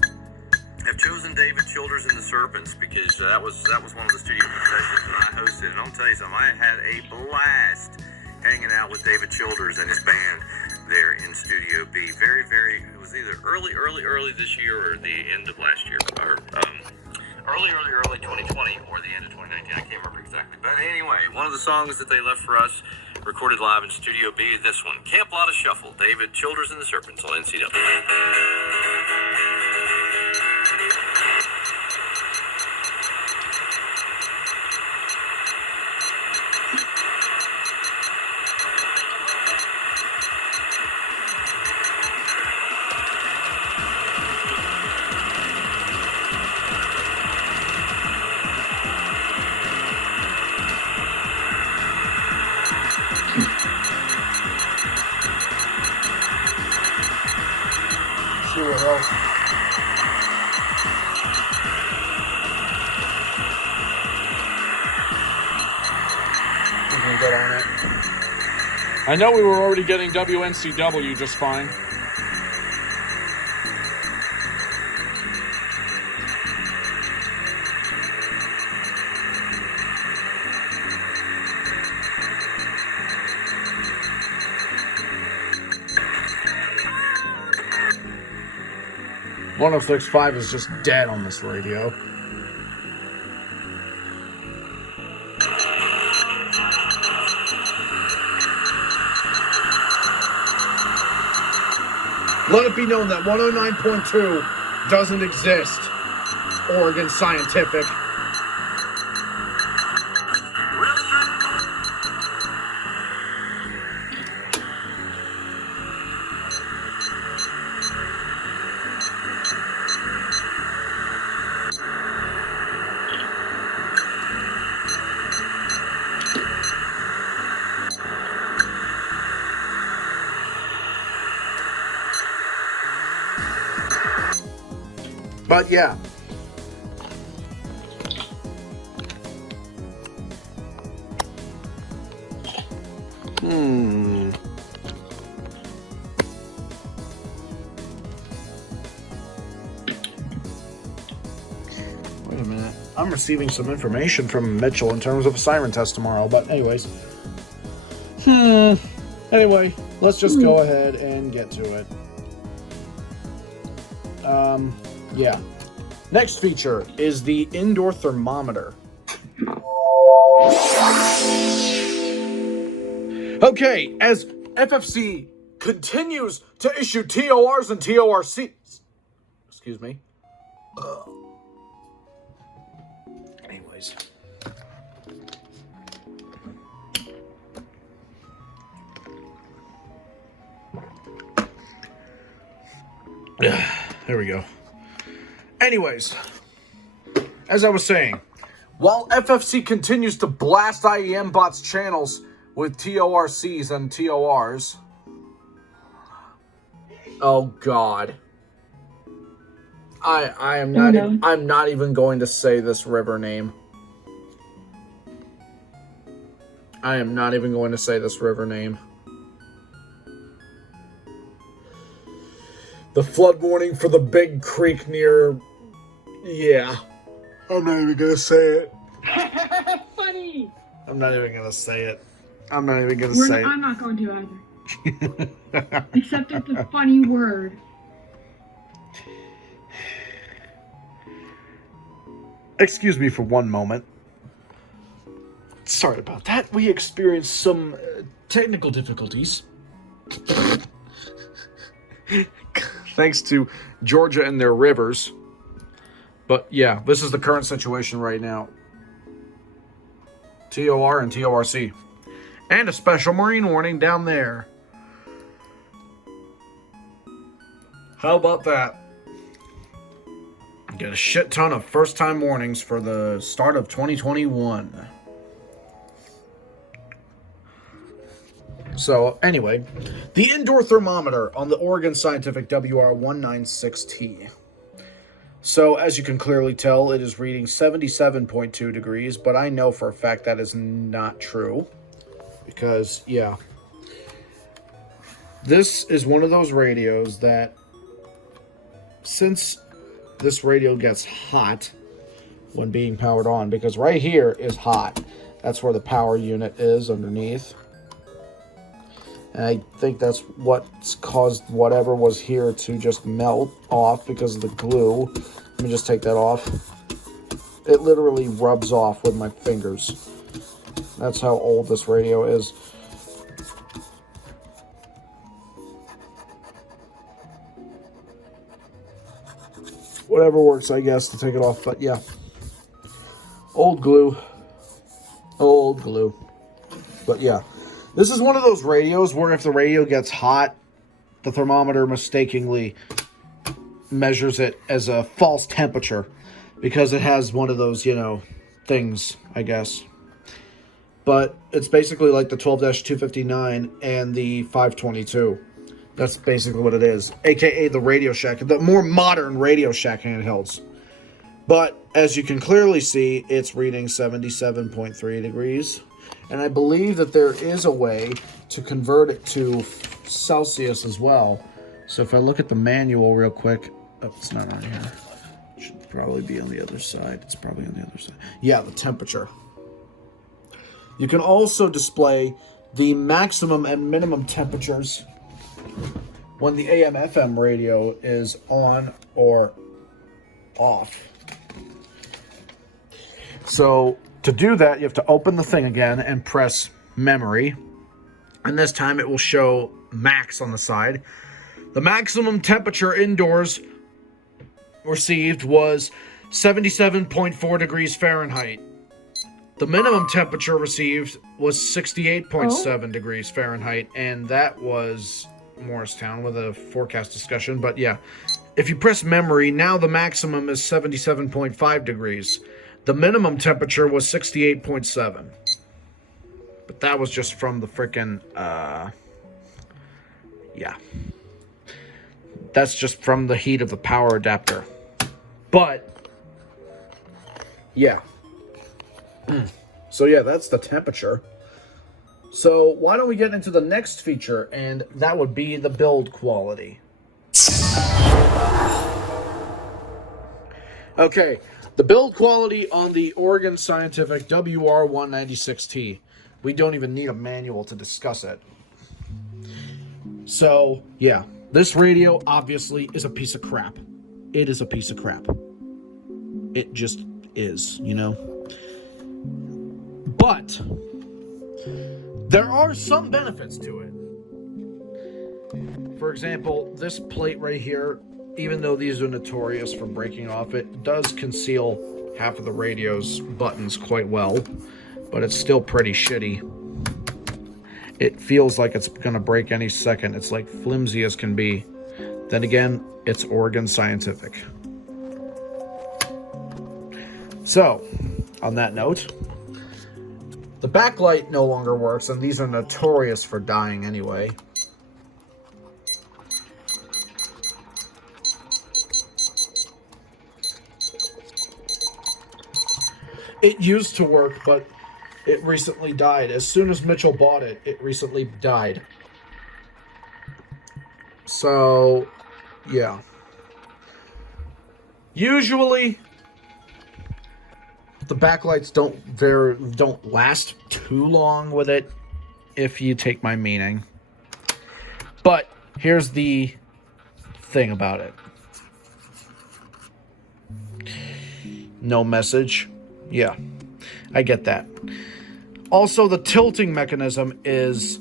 have chosen David Childers and the Serpents because that was one of the studio sessions that I hosted, and I'll tell you something, I had a blast hanging out with David Childers and his band there in Studio B. Very, it was either early this year or the end of last year, or early 2020 or the end of 2019. I can't remember exactly, but anyway, one of the songs that they left for us, recorded live in Studio B, this one, Camp Lotta Shuffle, David Childers and the Serpents on NCW. I know we were already getting WNCW just fine. .1065 is just dead on this radio. Let it be known that 109.2 doesn't exist. Oregon Scientific. But yeah. Wait a minute. I'm receiving some information from Mitchell in terms of a siren test tomorrow, but anyways. Anyway, let's just go ahead and get to it. Yeah. Next feature is the indoor thermometer. Okay, as FFC continues to issue TORs and TORCs. Excuse me. Anyways. There we go. Anyways, as I was saying, while FFC continues to blast IEM bots channels with TORCs and TORs, oh God, I'm not even going to say this river name. I am not even going to say this river name. The flood warning for the big creek near... Yeah. I'm not even going to say it. Funny. I'm not even going to say it. I'm not even going to say it. I'm not going to either. Except it's a funny word. Excuse me for one moment. Sorry about that. We experienced some technical difficulties. Thanks to Georgia and their rivers. But yeah, this is the current situation right now. TOR and TORC. And a special marine warning down there. How about that? Get a shit ton of first-time warnings for the start of 2021. So, anyway, the indoor thermometer on the Oregon Scientific WR196T. So, as you can clearly tell, it is reading 77.2 degrees, but I know for a fact that is not true. Because, yeah. This is one of those radios that, since this radio gets hot when being powered on, because right here is hot. That's where the power unit is underneath. And I think that's what's caused whatever was here to just melt off because of the glue. Let me just take that off. It literally rubs off with my fingers. That's how old this radio is. Whatever works, I guess, to take it off. But yeah. Old glue. Old glue. But yeah. This is one of those radios where if the radio gets hot, the thermometer mistakenly measures it as a false temperature because it has one of those, things, I guess. But it's basically like the 12-259 and the 522. That's basically what it is, aka the Radio Shack, the more modern Radio Shack handhelds. But as you can clearly see, it's reading 77.3 degrees. And I believe that there is a way to convert it to Celsius as well. So if I look at the manual real quick, oh, it's not on here. It should probably be on the other side. It's probably on the other side. Yeah, the temperature. You can also display the maximum and minimum temperatures when the AM/FM radio is on or off. So to do that, you have to open the thing again and press memory. And this time it will show max on the side. The maximum temperature indoors received was 77.4 degrees Fahrenheit. The minimum temperature received was 68.7 degrees Fahrenheit, and that was Morristown with a forecast discussion. But yeah, if you press memory, now the maximum is 77.5 degrees. The minimum temperature was 68.7. But that was just from the frickin', yeah. That's just from the heat of the power adapter. But, yeah. So yeah, that's the temperature. So why don't we get into the next feature, and that would be the build quality. Okay, the build quality on the Oregon Scientific WR196T. We don't even need a manual to discuss it. So, yeah, this radio obviously is a piece of crap. It is a piece of crap. It just is, you know? But there are some benefits to it. For example, this plate right here, even though these are notorious for breaking off, it does conceal half of the radio's buttons quite well, but it's still pretty shitty. It feels like it's gonna break any second. It's like flimsy as can be. Then again, it's Oregon Scientific. So, on that note, the backlight no longer works, and these are notorious for dying anyway. It used to work, but it recently died. As soon as Mitchell bought it, it recently died. So, yeah. Usually, the backlights don't last too long with it, if you take my meaning. But here's the thing about it. No message. Yeah, I get that. Also, the tilting mechanism is...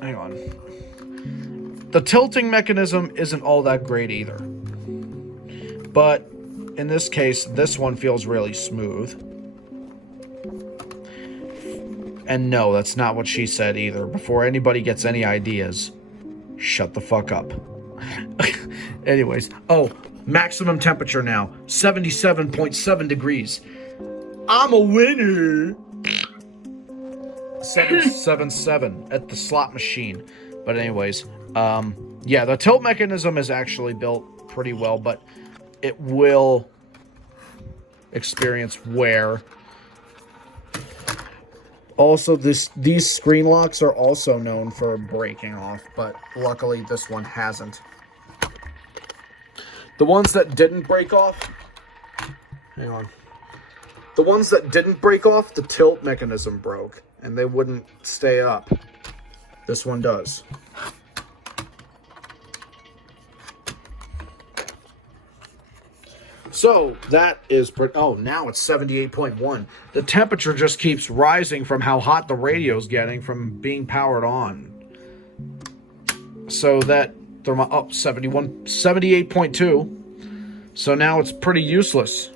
Hang on. The tilting mechanism isn't all that great either. But in this case, this one feels really smooth. And no, that's not what she said either. Before anybody gets any ideas, shut the fuck up. Anyways, oh, maximum temperature now, 77.7 degrees. I'm a winner. 777 at the slot machine. But anyways, yeah, the tilt mechanism is actually built pretty well, but it will experience wear. Also, these screen locks are also known for breaking off, but luckily this one hasn't. The ones that didn't break off, hang on. The ones that didn't break off, the tilt mechanism broke, and they wouldn't stay up. This one does. So, that is... Oh, now it's 78.1. The temperature just keeps rising from how hot the radio's getting from being powered on. So that... Oh, 78.2. So now it's pretty useless.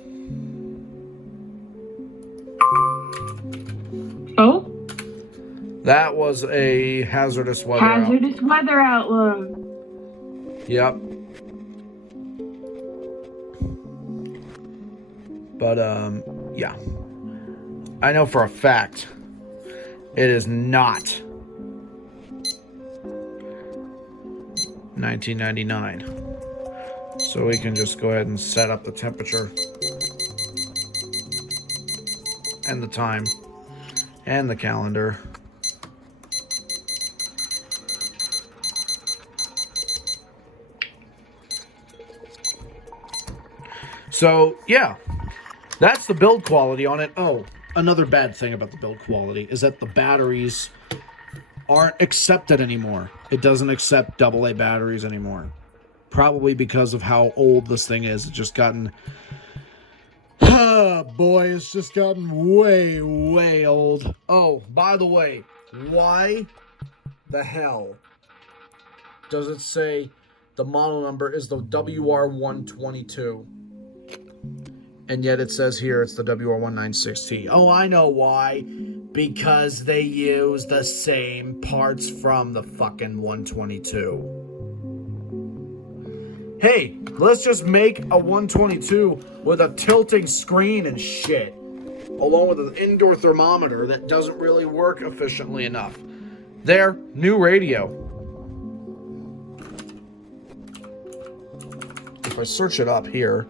Oh? That was a hazardous weather. Hazardous weather outlook. Yep. But, yeah. I know for a fact it is not 1999. So we can just go ahead and set up the temperature and the time. And the calendar. So, yeah. That's the build quality on it. Oh, another bad thing about the build quality is that the batteries aren't accepted anymore. It doesn't accept AA batteries anymore. Probably because of how old this thing is. It's just gotten... boy, it's just gotten way, way old. Oh, by the way, why the hell does it say the model number is the WR122? And yet it says here it's the WR196T. Oh, I know why. Because they use the same parts from the fucking 122. Hey, let's just make a 122 with a tilting screen and shit. Along with an indoor thermometer that doesn't really work efficiently enough. There, new radio. If I search it up here...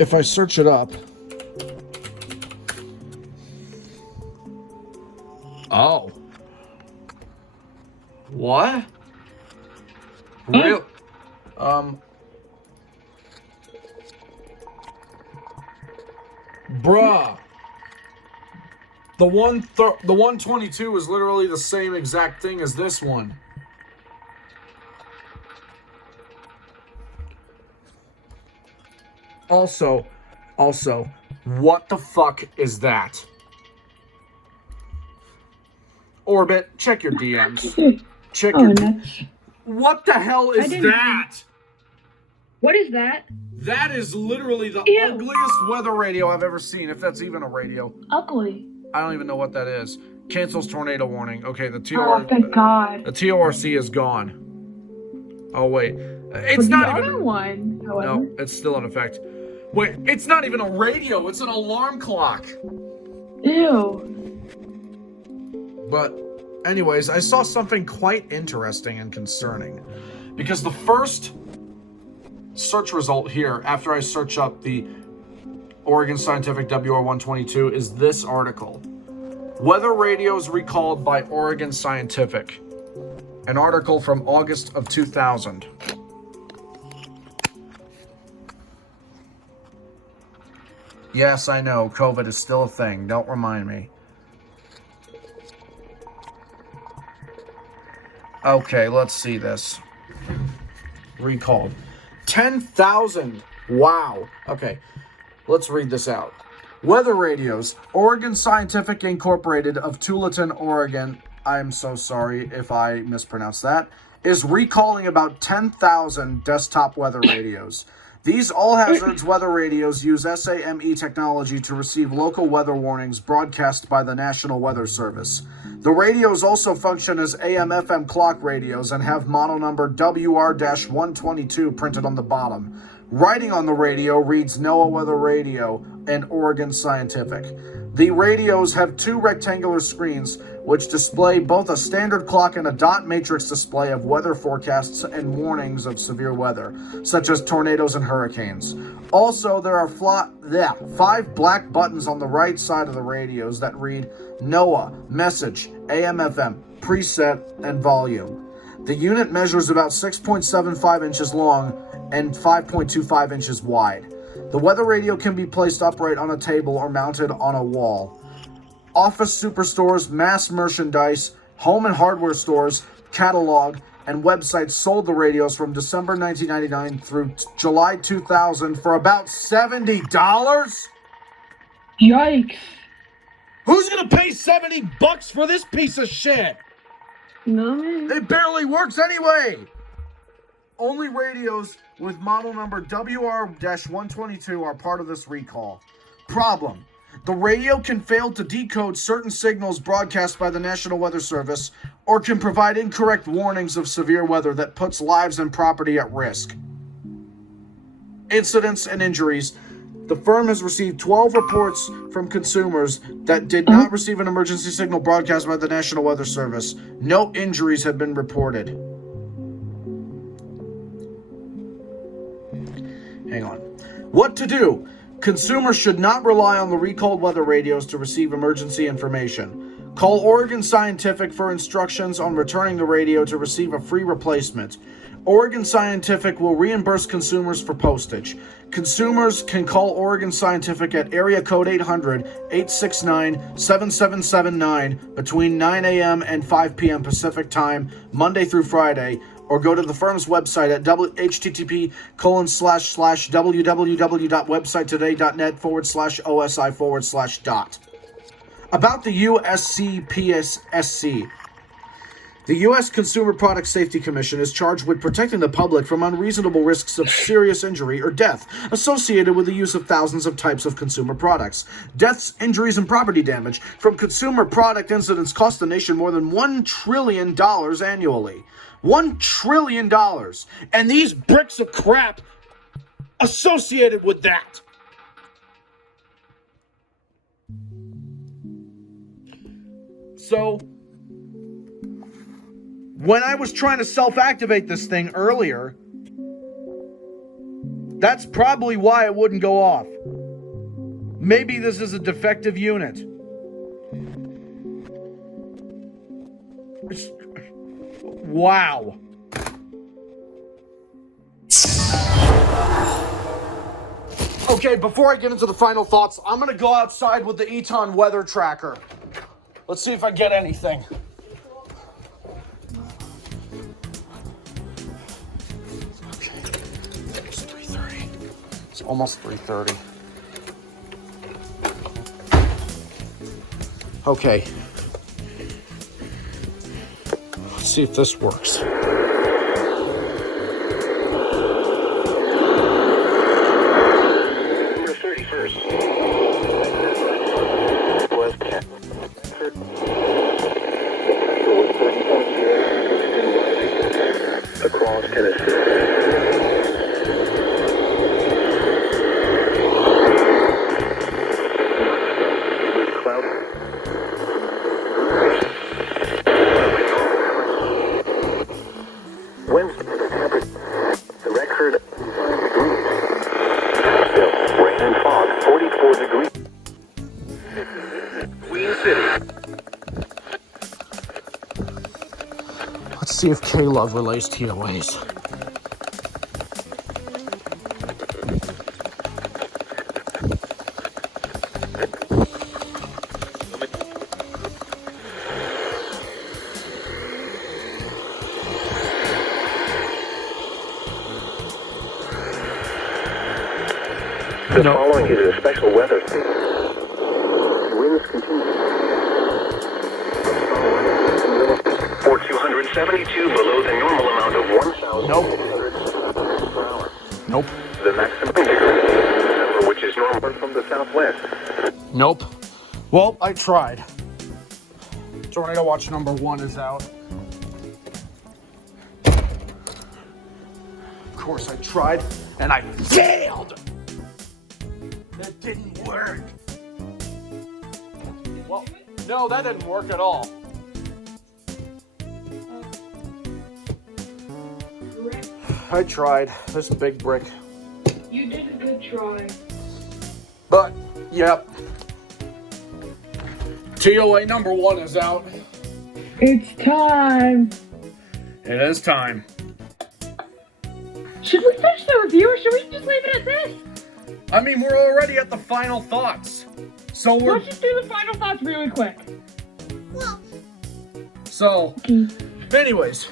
If I search it up... Oh. What? Real? Bruh. The 122 is literally the same exact thing as this one. Also, what the fuck is that? Orbit, check your DMs. Check your... nuts. What the hell is that? What is that? That is literally the Ew. ugliest weather radio I've ever seen, if that's even a radio. Ugly. I don't even know what that is. Cancels tornado warning. Okay, the Oh, thank God. the TORC is gone. Oh, wait. It's But not the even... other one, however. No, it's still in effect. Wait, it's not even a radio. It's an alarm clock. Ew. But anyways, I saw something quite interesting and concerning. Because the first search result here, after I search up the Oregon Scientific WR122, is this article. Weather radios recalled by Oregon Scientific. An article from August of 2000. Yes, I know, COVID is still a thing. Don't remind me. Okay, let's see this. Recalled. 10,000. Wow. Okay, let's read this out. Weather radios. Oregon Scientific Incorporated of Tualatin, Oregon. I'm so sorry if I mispronounced that. Is recalling about 10,000 desktop weather radios. These all-hazards weather radios use SAME technology to receive local weather warnings broadcast by the National Weather Service. The radios also function as AM/FM clock radios and have model number WR-122 printed on the bottom. Writing on the radio reads NOAA Weather Radio and Oregon Scientific. The radios have two rectangular screens which display both a standard clock and a dot matrix display of weather forecasts and warnings of severe weather, such as tornadoes and hurricanes. Also, there are 5 black buttons on the right side of the radios that read NOAA, Message, AM/FM, Preset, and Volume. The unit measures about 6.75 inches long and 5.25 inches wide. The weather radio can be placed upright on a table or mounted on a wall. Office superstores, mass merchandise, home and hardware stores, catalog, and websites sold the radios from December 1999 through July 2000 for about $70? Yikes. Who's gonna pay $70 for this piece of shit? No, man. It barely works anyway! Only radios with model number WR-122 are part of this recall. Problem: the radio can fail to decode certain signals broadcast by the National Weather Service or can provide incorrect warnings of severe weather that puts lives and property at risk. Incidents and injuries. The firm has received 12 reports from consumers that did not receive an emergency signal broadcast by the National Weather Service. No injuries have been reported. Hang on. What to do? Consumers should not rely on the recalled weather radios to receive emergency information. Call Oregon Scientific for instructions on returning the radio to receive a free replacement. Oregon Scientific will reimburse consumers for postage. Consumers can call Oregon Scientific at area code 800-869-7779 between 9 a.m. and 5 p.m. Pacific Time, Monday through Friday, or go to the firm's website at http://www.websitetoday.net/OSI/dot. About the USCPSC. The U.S. Consumer Product Safety Commission is charged with protecting the public from unreasonable risks of serious injury or death associated with the use of thousands of types of consumer products. Deaths, injuries, and property damage from consumer product incidents cost the nation more than $1 trillion annually. $1 trillion. And these bricks of crap associated with that. So, when I was trying to self-activate this thing earlier, that's probably why it wouldn't go off. Maybe this is a defective unit. Wow. Okay, before I get into the final thoughts, I'm going to go outside with the Eton weather tracker. Let's see if I get anything. Almost 3:30. Okay. Let's see if this works. December 31st. Was across Tennessee. The record 5 degrees. Still, rain and fog, 44 degrees. Queen City. Let's see if K-Love relays TOAs. The following is a special weather statement. Winds continue. For 272 below the normal amount of 1,800 per hour. Nope. The maximum degree, which is normal from the southwest. Nope. Well, I tried. Tornado watch number 1 is out. Of course I tried, and I failed! That didn't work. Well, no, that didn't work at all. I tried. This big brick. You did a good try. But, yep. TOA number 1 is out. It's time. It is time. Should we finish the review or should we just leave it at this? I mean, we're already at the final thoughts. So Let's just do the final thoughts really quick. So, anyways,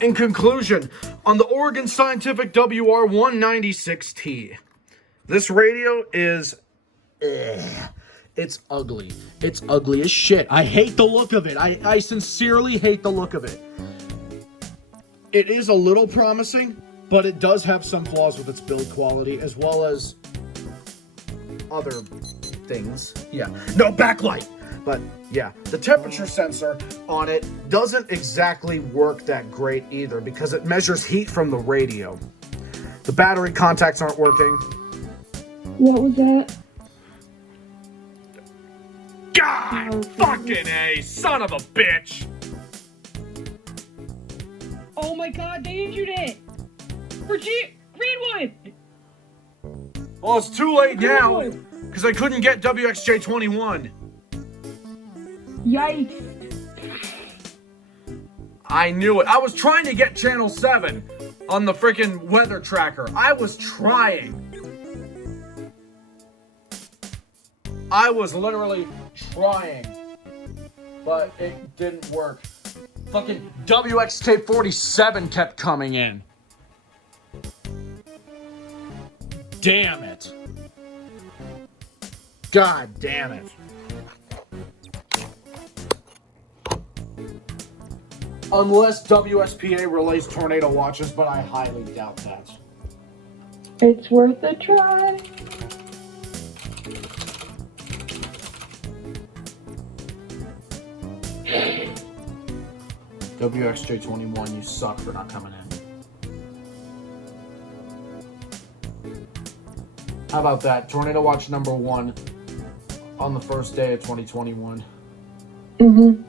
in conclusion, on the Oregon Scientific WR196T, this radio is, it's ugly. It's ugly as shit. I hate the look of it. I sincerely hate the look of it. It is a little promising, but it does have some flaws with its build quality, as well as other things. Yeah. No backlight! But, yeah. The temperature sensor on it doesn't exactly work that great either, because it measures heat from the radio. The battery contacts aren't working. What was that? God! Fucking A! Son of a bitch! Oh my god, they injured it! For Greenwood! Well, it's too late now because I couldn't get WXJ21. Yikes. I knew it. I was trying to get Channel 7 on the freaking weather tracker. I was trying. I was literally trying. But it didn't work. Fucking WXK47 kept coming in. Damn it. God damn it. Unless WSPA relays tornado watches, but I highly doubt that. It's worth a try. WXJ21, you suck for not coming in. How about that? Tornado watch number 1 on the first day of 2021. Mm-hmm.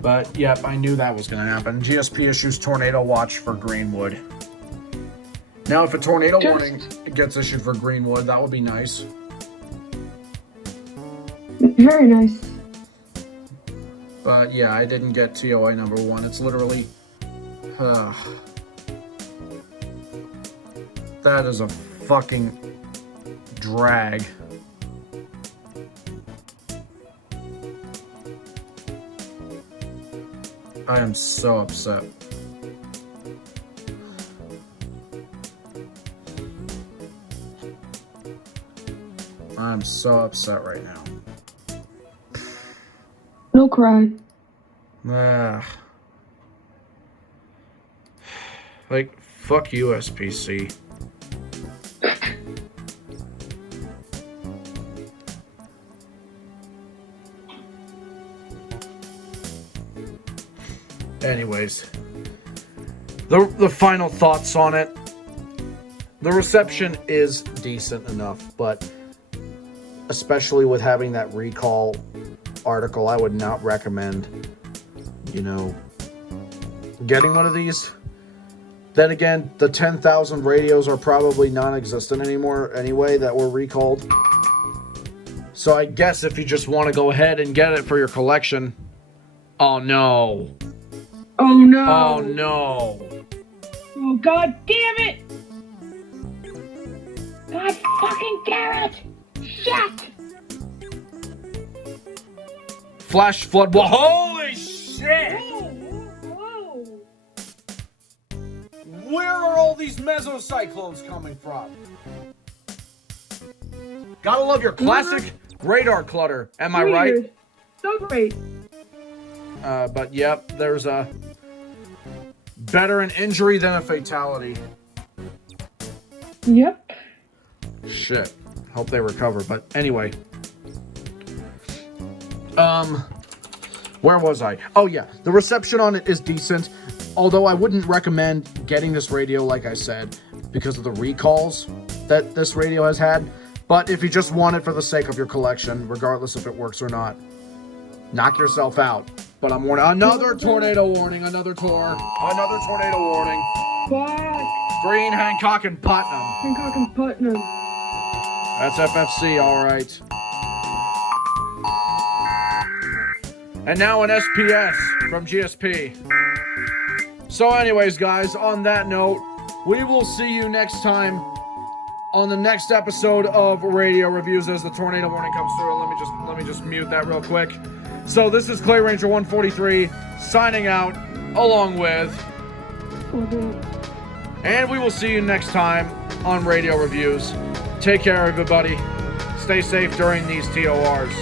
But, yep, I knew that was going to happen. GSP issues tornado watch for Greenwood. Now, if a tornado warning gets issued for Greenwood, that would be nice. Very nice. But, yeah, I didn't get TOI number 1. It's literally... that is a fucking drag. I am so upset. I'm so upset right now. No cry. Like, fuck you, SPC. Anyways, the final thoughts on it. The reception is decent enough, but especially with having that recall article, I would not recommend, getting one of these. Then again, the 10,000 radios are probably non-existent anymore anyway that were recalled. So I guess if you just want to go ahead and get it for your collection. Oh no. Oh no. Oh no. Oh god damn it. God fucking damn it. Shit. Flash flood. Well, holy shit. Whoa. Where are all these mesocyclones coming from? Gotta love your classic radar clutter. Am I right? Weird. So great. But yep, there's a better an injury than a fatality. Yep. Shit. Hope they recover. But anyway. Where was I? Oh yeah, the reception on it is decent. Although I wouldn't recommend getting this radio, like I said, because of the recalls that this radio has had. But if you just want it for the sake of your collection, regardless if it works or not, knock yourself out. But I'm warning. Another tornado warning. Another tornado warning. Fuck. Green, Hancock, and Putnam. Hancock and Putnam. That's FFC, all right. And now an SPS from GSP. So anyways, guys, on that note, we will see you next time on the next episode of Radio Reviews as the tornado warning comes through. Let me just mute that real quick. So this is Clay Ranger 143 signing out along with, and we will see you next time on Radio Reviews. Take care, everybody. Stay safe during these TORs.